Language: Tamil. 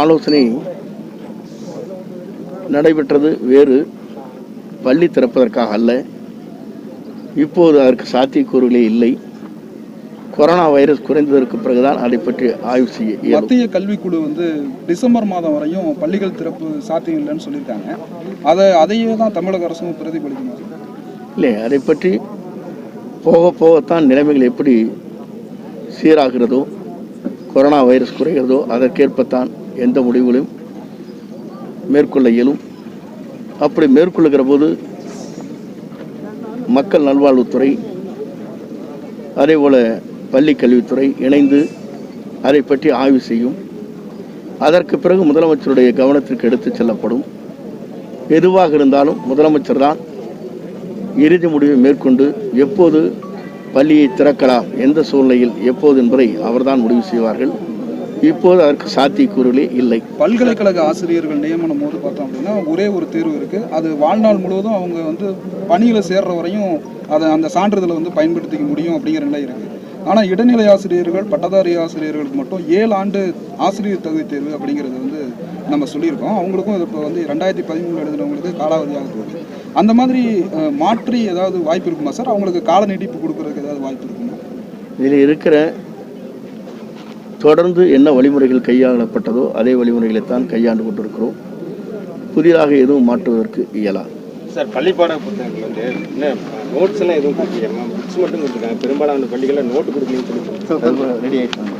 ஆலோசனை நடைபெற்றது வேறு, பள்ளி திறப்பதற்காக அல்ல. இப்போது அதற்கு சாத்தியக்கூறுகளே இல்லை. கொரோனா வைரஸ் குறைந்ததற்கு பிறகுதான் அதை பற்றி ஆய்வு செய்ய இயலும். மத்திய கல்விக்குழு டிசம்பர் மாதம் வரையும் பள்ளிகள் திறப்பு சாத்தியம் இல்லைன்னு சொல்லியிருக்காங்க. அதையே தான் தமிழக அரசும் பிரதிபலிக்கணும். இல்லை, அதை பற்றி போக போகத்தான் நிலைமைகள் எப்படி சீராகிறதோ, கொரோனா வைரஸ் குறைகிறதோ அதற்கேற்பத்தான் எந்த முடிவுகளையும் மேற்கொள்ள இயலும். அப்படி மேற்கொள்ளுகிற போது மக்கள் நல்வாழ்வுத்துறை அதேபோல் பள்ளி கல்வித்துறை இணைந்து அதை பற்றி ஆய்வு செய்யும். அதற்கு பிறகு முதலமைச்சருடைய கவனத்திற்கு எடுத்துச் செல்லப்படும். எதுவாக இருந்தாலும் முதலமைச்சர் தான் இறுதி முடிவை மேற்கொண்டு எப்போது பள்ளியை திறக்கலாம், எந்த சூழ்நிலையில் எப்போது என்பதை அவர்தான் முடிவு செய்வார்கள். இப்போது அதற்கு சாத்தியக்கூறுகளே இல்லை. பல்கலைக்கழக ஆசிரியர்கள் நியமனம் போது பார்த்தோம் அப்படின்னா ஒரே ஒரு தேர்வு இருக்குது. அது வாழ்நாள் முழுவதும் அவங்க பணியில் சேர்ற வரையும் அதை அந்த சான்றிதழை பயன்படுத்திக்க முடியும் அப்படிங்கிற நிலை இருக்குது. ஆனால் இடைநிலை ஆசிரியர்கள், பட்டதாரி ஆசிரியர்களுக்கு மட்டும் 7 ஆண்டு ஆசிரியர் தகுதி தேர்வு அப்படிங்கிறது நம்ம சொல்லியிருக்கோம். அவங்களுக்கும் இப்போ 2013 எழுதினவங்களுக்கு காலாவதியாக போகுது. அந்த மாதிரி மாற்றி ஏதாவது வாய்ப்பு இருக்குமா சார்? அவங்களுக்கு கால நீட்டிப்பு கொடுக்கறதுக்கு ஏதாவது வாய்ப்பு இருக்குமா? இதில் இருக்கிற தொடர்ந்து என்ன வழிமுறைகள் கையாளப்பட்டதோ அதே வழிமுறைகளைத்தான் கையாண்டு கொண்டிருக்கிறோம். புதிதாக எதுவும் மாற்றுவதற்கு இயலாது. சார், பள்ளிப்பாட புத்தகங்கள் என்ன நோட்ஸ் எல்லாம் எதுவும் கொடுக்கலையா? புக்ஸ் மட்டும் கொடுத்துருக்காங்க. பெரும்பாலான பள்ளிகளில் நோட்டு கொடுக்கலன்னு சொல்லி ரெடி ஆகிட்டாங்க.